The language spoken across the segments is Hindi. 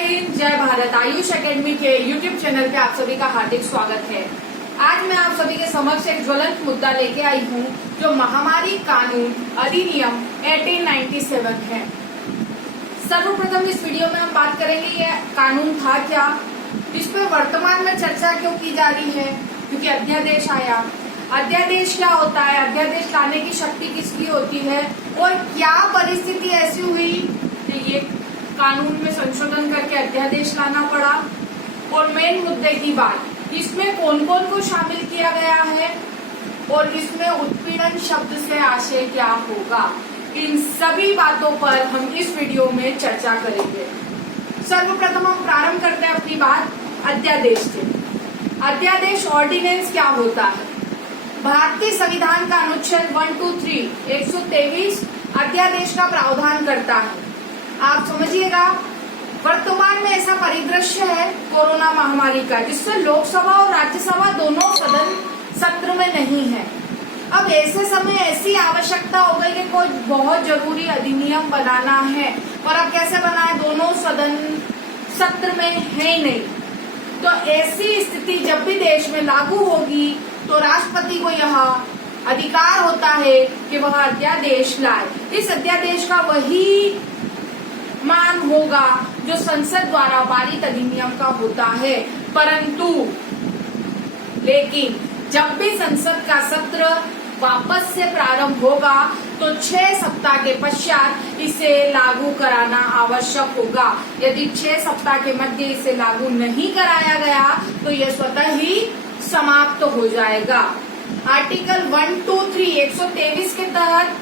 हिंद, जय भारत। आयुष एकेडमी के यूट्यूब चैनल पे आप सभी का हार्दिक स्वागत है। आज मैं आप सभी के समक्ष एक ज्वलंत मुद्दा लेके आई हूँ, जो महामारी कानून अधिनियम 1897 है। सर्वप्रथम इस वीडियो में हम बात करेंगे ये कानून था क्या, इस पे वर्तमान में चर्चा क्यों की जा रही है, क्योंकि अध्यादेश आया। अध्यादेश क्या होता है, अध्यादेश लाने की शक्ति किसकी होती है, और क्या परिस्थिति ऐसी हुई कि ये कानून में संशोधन करके अध्यादेश लाना पड़ा। और मेन मुद्दे की बात, इसमें कौन कौन को शामिल किया गया है और इसमें उत्पीड़न शब्द से आशय क्या होगा, इन सभी बातों पर हम इस वीडियो में चर्चा करेंगे। सर्वप्रथम हम प्रारंभ करते हैं अपनी बात अध्यादेश से। अध्यादेश ऑर्डिनेंस क्या होता है? भारतीय संविधान का अनुच्छेद 123 अध्यादेश का प्रावधान करता है। आप समझिएगा, वर्तमान में ऐसा परिदृश्य है कोरोना महामारी का, जिससे लोकसभा और राज्यसभा दोनों सदन सत्र में नहीं है। अब ऐसे समय ऐसी आवश्यकता हो गई कि कोई बहुत जरूरी अधिनियम बनाना है, और अब कैसे बनाए, दोनों सदन सत्र में है ही नहीं। तो ऐसी स्थिति जब भी देश में लागू होगी तो राष्ट्रपति को यह अधिकार होता है कि वह अध्यादेश लाए। इस अध्यादेश का वही मान होगा जो संसद द्वारा पारित अधिनियम का होता है। परंतु लेकिन जब भी संसद का सत्र वापस से प्रारंभ होगा तो 6 सप्ताह के पश्चात इसे लागू कराना आवश्यक होगा। यदि 6 सप्ताह के मध्य इसे लागू नहीं कराया गया तो यह स्वतः ही समाप्त हो जाएगा। आर्टिकल 123 के तहत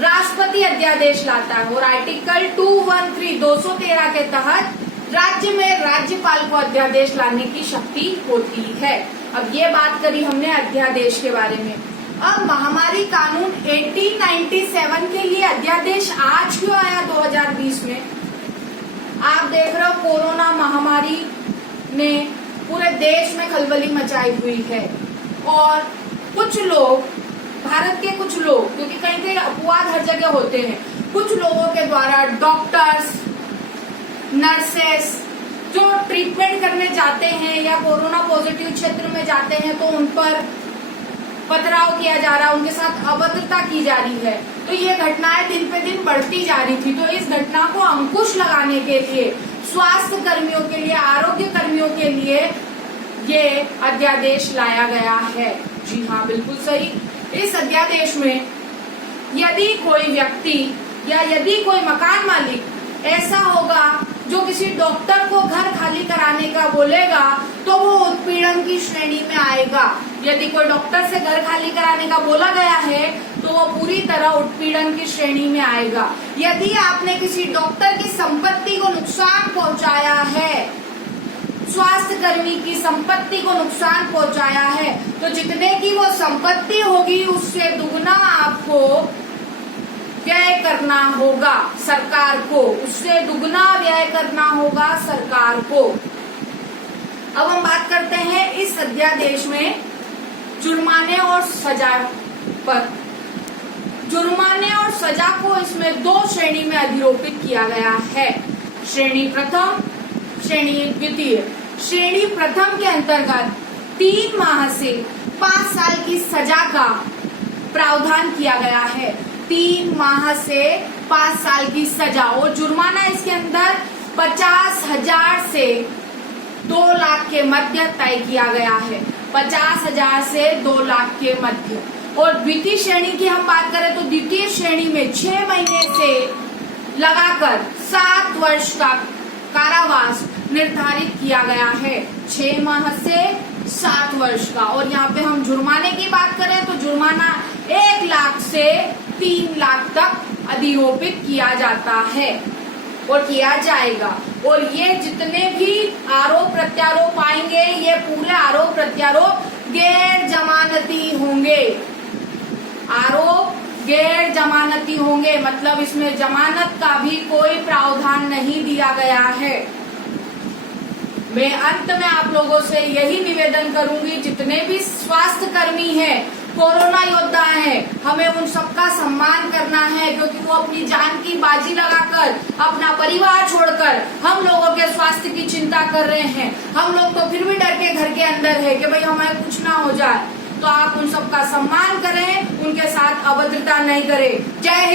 राष्ट्रपति अध्यादेश लाता है, और आर्टिकल 213 के तहत राज्य में राज्यपाल को अध्यादेश लाने की शक्ति होती है। अब ये बात करी हमने अध्यादेश के बारे में। अब महामारी कानून 1897 के लिए अध्यादेश आज क्यों आया 2020 में? आप देख रहे हो कोरोना महामारी ने पूरे देश में खलबली मचाई हुई है, और कुछ लोग, भारत के कुछ लोग, क्योंकि कहीं कहीं अपवाद हर जगह होते हैं, कुछ लोगों के द्वारा डॉक्टर्स, नर्सेस जो ट्रीटमेंट करने जाते हैं या कोरोना पॉजिटिव क्षेत्र में जाते हैं तो उन पर पथराव किया जा रहा है, उनके साथ अभद्रता की जा रही है। तो ये घटनाएं दिन पे दिन बढ़ती जा रही थी। तो इस घटना को अंकुश लगाने के लिए स्वास्थ्य कर्मियों के लिए, आरोग्य कर्मियों के लिए ये अध्यादेश लाया गया है। जी हाँ, बिल्कुल सही। इस अध्यादेश में यदि कोई व्यक्ति या यदि कोई मकान मालिक ऐसा होगा जो किसी डॉक्टर को घर खाली कराने का बोलेगा तो वो उत्पीड़न की श्रेणी में आएगा। यदि कोई डॉक्टर से घर खाली कराने का बोला गया है तो वो पूरी तरह उत्पीड़न की श्रेणी में आएगा। यदि आपने किसी डॉक्टर की संपत्ति को नुकसान पहुंचाया है, स्वास्थ्य कर्मी की संपत्ति को नुकसान पहुंचाया है, तो जितने की वो संपत्ति होगी उससे दुगना आपको व्यय करना होगा सरकार को, उससे दुगना व्यय करना होगा सरकार को। अब हम बात करते हैं इस अध्यादेश में जुर्माने और सजा पर। जुर्माने और सजा को इसमें 2 श्रेणी में अधिरोपित किया गया है, श्रेणी प्रथम, श्रेणी द्वितीय। श्रेणी प्रथम के अंतर्गत 3 माह से 5 साल की सजा का प्रावधान किया गया है। 3 माह से 5 साल की सजा, और जुर्माना इसके अंदर 50,000 से 2 लाख के मध्य तय किया गया है। 50,000 से 2 लाख के मध्य। और द्वितीय श्रेणी की हम बात करें तो द्वितीय श्रेणी में 6 महीने से लगाकर 7 वर्ष का कारावास निर्धारित किया गया है। 6 माह से 7 वर्ष का। और यहाँ पे हम जुर्माने की बात करें तो जुर्माना 1 लाख से 3 लाख तक अधिरोपित किया जाता है और किया जाएगा। और ये जितने भी आरोप प्रत्यारोप आएंगे, ये पूरे आरोप प्रत्यारोप गैर जमानती होंगे। आरोप गैर जमानती होंगे, मतलब इसमें जमानत का भी कोई प्रावधान नहीं दिया गया है। मैं अंत में आप लोगों से यही निवेदन करूंगी, जितने भी स्वास्थ्य कर्मी हैं, कोरोना योद्धा हैं, हमें उन सबका सम्मान करना है, क्योंकि वो अपनी जान की बाजी लगाकर, अपना परिवार छोड़कर हम लोगों के स्वास्थ्य कर रहे हैं। हम लोग तो फिर भी डर के घर के अंदर है कि भाई हमें कुछ ना हो जाए। तो आप उन सबका सम्मान करें, उनके साथ अभद्रता नहीं करें। जय हिंद।